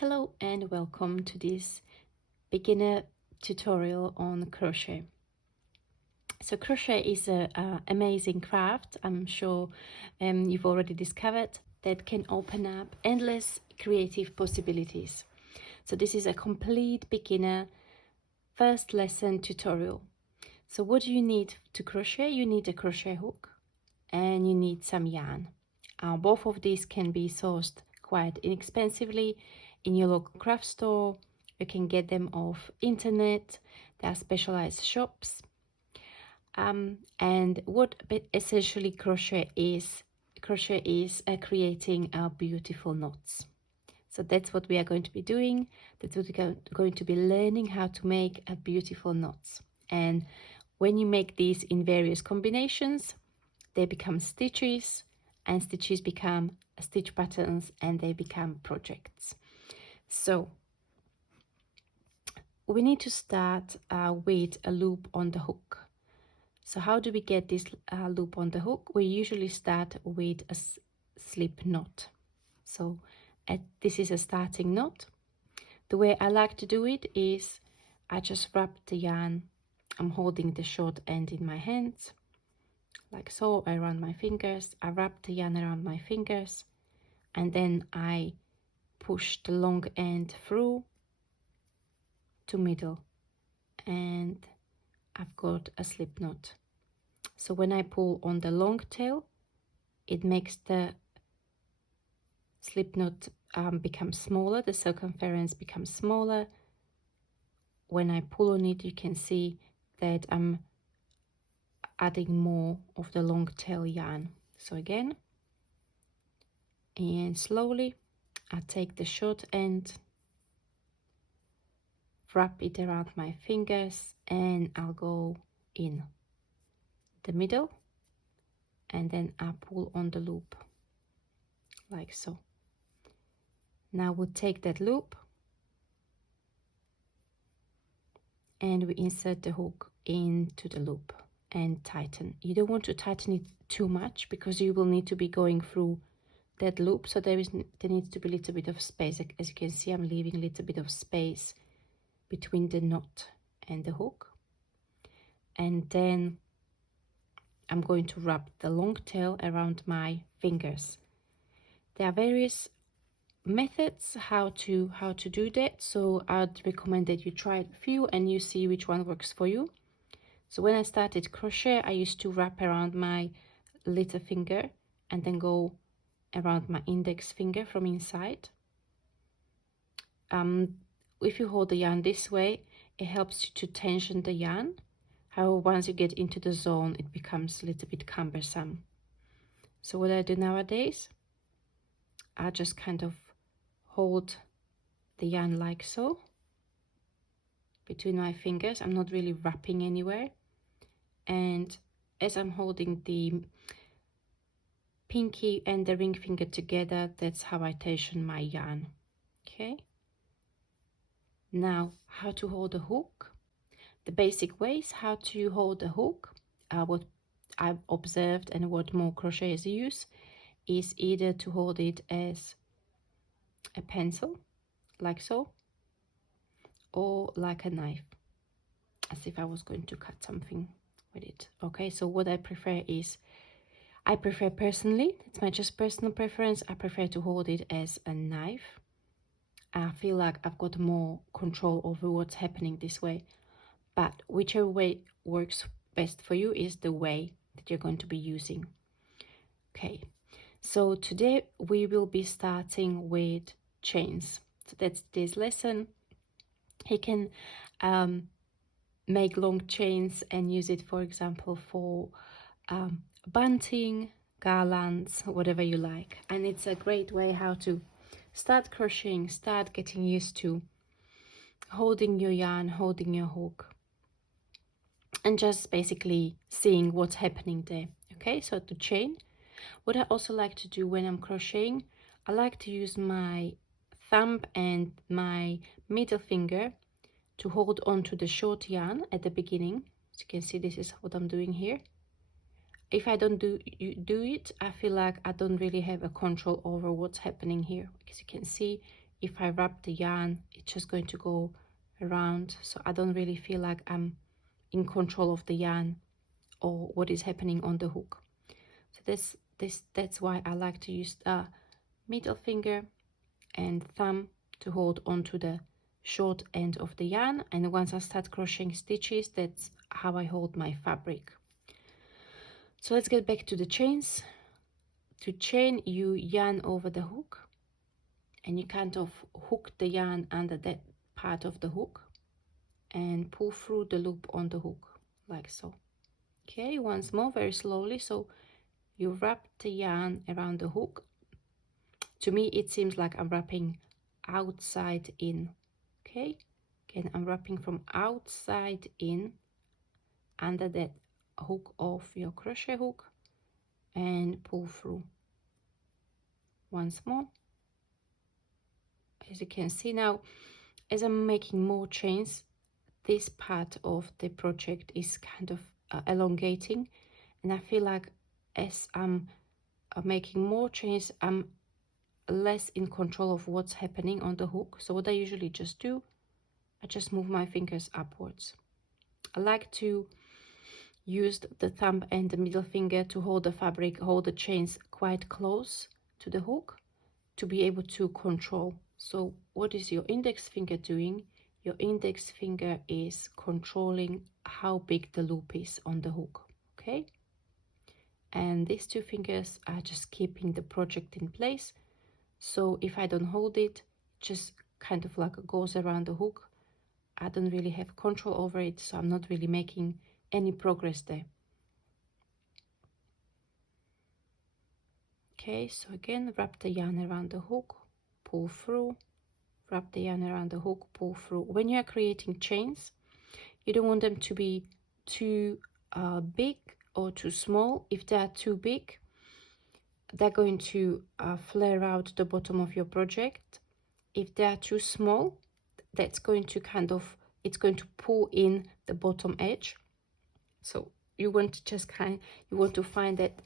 Hello and welcome to this beginner tutorial on crochet. So crochet is an amazing craft, I'm sure you've already discovered, that can open up endless creative possibilities. So this is a complete beginner first lesson tutorial. So what do you need to crochet? You need a crochet hook and you need some yarn. Both of these can be sourced quite inexpensively in your local craft store. You can get them off internet. There are specialized shops. And what essentially crochet is creating beautiful knots. So that's what we are going to be doing. That's what we're going to be learning, how to make a beautiful knots. And when you make these in various combinations, they become stitches, and stitches become stitch patterns, and they become projects. So we need to start with a loop on the hook. So how do we get this loop on the hook? We usually start with a slip knot. So this is a starting knot. The way I like to do it is I just wrap the yarn. I'm holding the short end in my hands, like so, around my fingers. I wrap the yarn around my fingers, and then I push the long end through to middle, and I've got a slip knot. So when I pull on the long tail, it makes the slip knot become smaller, the circumference becomes smaller. When I pull on it, you can see that I'm adding more of the long tail yarn. So again, and slowly I take the short end, wrap it around my fingers, and I'll go in the middle, and then I pull on the loop like so. Now we'll take that loop and we insert the hook into the loop and tighten. You don't want to tighten it too much because you will need to be going through that loop, so there needs to be a little bit of space. As you can see, I'm leaving a little bit of space between the knot and the hook, and then I'm going to wrap the long tail around my fingers. There are various methods how to do that, so I'd recommend that you try a few and you see which one works for you. So when I started crochet, I used to wrap around my little finger and then go around my index finger from inside. If you hold the yarn this way, it helps you to tension the yarn. However, once you get into the zone, it becomes a little bit cumbersome. So what I do nowadays, I just kind of hold the yarn like so between my fingers. I'm not really wrapping anywhere, and as I'm holding the pinky and the ring finger together, that's how I tension my yarn. Okay, now how to hold a hook. The basic ways how to hold a hook, what I've observed and what more crocheters use, is either to hold it as a pencil like so, or like a knife, as if I was going to cut something with it. Okay, so what I prefer is, personally, it's my just personal preference, I prefer to hold it as a knife. I feel like I've got more control over what's happening this way, but whichever way works best for you is the way that you're going to be using. Okay, so today we will be starting with chains. So that's this lesson. You can make long chains and use it, for example, for bunting, garlands, whatever you like. And it's a great way how to start crocheting, start getting used to holding your yarn, holding your hook, and just basically seeing what's happening there. Okay, so to chain, what I also like to do when I'm crocheting, I like to use my thumb and my middle finger to hold on to the short yarn at the beginning. As you can see, this is what I'm doing here. If I don't do it, I feel like I don't really have a control over what's happening here, because you can see if I wrap the yarn, it's just going to go around, so I don't really feel like I'm in control of the yarn or what is happening on the hook. So that's why I like to use the middle finger and thumb to hold onto the short end of the yarn, and once I start crocheting stitches, that's how I hold my fabric. So let's get back to the chains. To chain, you yarn over the hook and you kind of hook the yarn under that part of the hook and pull through the loop on the hook like so. Okay, once more, very slowly. So you wrap the yarn around the hook. To me it seems like I'm wrapping outside in. Okay, again, I'm wrapping from outside in under that hook of your crochet hook and pull through once more. As you can see now, as I'm making more chains, this part of the project is kind of elongating, and I feel like as I'm making more chains, I'm less in control of what's happening on the hook. So what I usually just do, I just move my fingers upwards. I like to use the thumb and the middle finger to hold the fabric, hold the chains quite close to the hook to be able to control. So what is your index finger doing? Your index finger is controlling how big the loop is on the hook, okay? And these two fingers are just keeping the project in place. So if I don't hold it, just kind of like goes around the hook. I don't really have control over it, so I'm not really making any progress there. Okay, so again, wrap the yarn around the hook, pull through, wrap the yarn around the hook, pull through. When you are creating chains, you don't want them to be too big or too small. If they are too big, they're going to flare out the bottom of your project. If they are too small, that's going to it's going to pull in the bottom edge. So you want to just you want to find that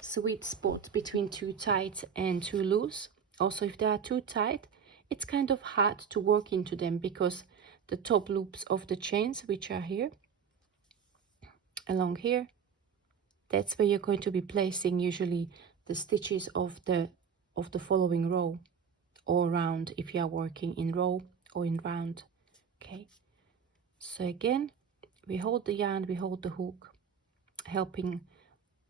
sweet spot between too tight and too loose. Also, if they are too tight, it's kind of hard to work into them because the top loops of the chains, which are here, along here, that's where you're going to be placing usually the stitches of the following row or round if you are working in row or in round. Okay, so again, we hold the yarn, we hold the hook, helping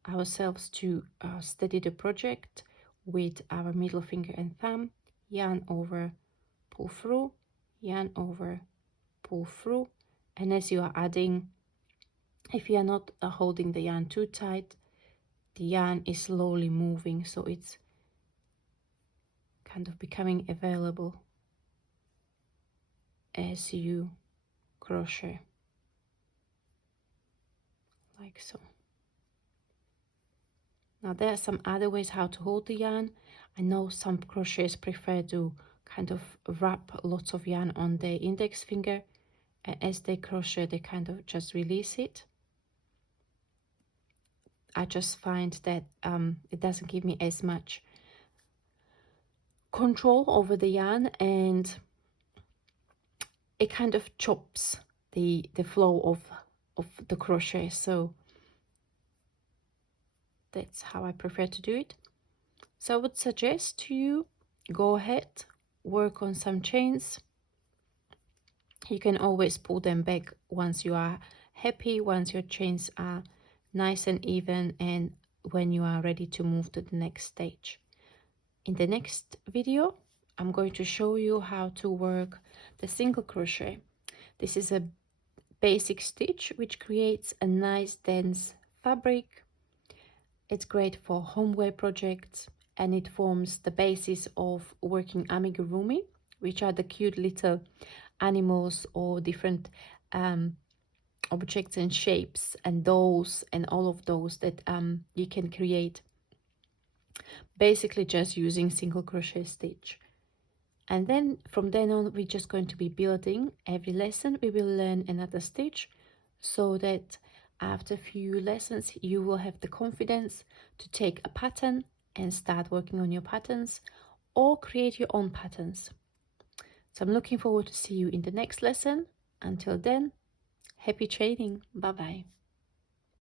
ourselves to steady the project with our middle finger and thumb. Yarn over, pull through, yarn over, pull through, and as you are adding, if you are not holding the yarn too tight, the yarn is slowly moving, so it's kind of becoming available as you crochet, like so. Now there are some other ways how to hold the yarn. I know some crocheters prefer to kind of wrap lots of yarn on their index finger. As they crochet, they kind of just release it. I just find that it doesn't give me as much control over the yarn, and it kind of chops the flow of the crochet. So that's how I prefer to do it. So I would suggest to you, go ahead, work on some chains. You can always pull them back once you are happy, once your chains are nice and even, and when you are ready to move to the next stage. In the next video, I'm going to show you how to work the single crochet. This is a basic stitch which creates a nice dense fabric. It's great for homeware projects, and it forms the basis of working amigurumi, which are the cute little animals or different objects and shapes and dolls and all of those that you can create basically just using single crochet stitch. And then from then on, we're just going to be building. Every lesson we will learn another stitch, so that after a few lessons you will have the confidence to take a pattern and start working on your patterns or create your own patterns. So I'm looking forward to see you in the next lesson. Until then, happy trading. Bye bye.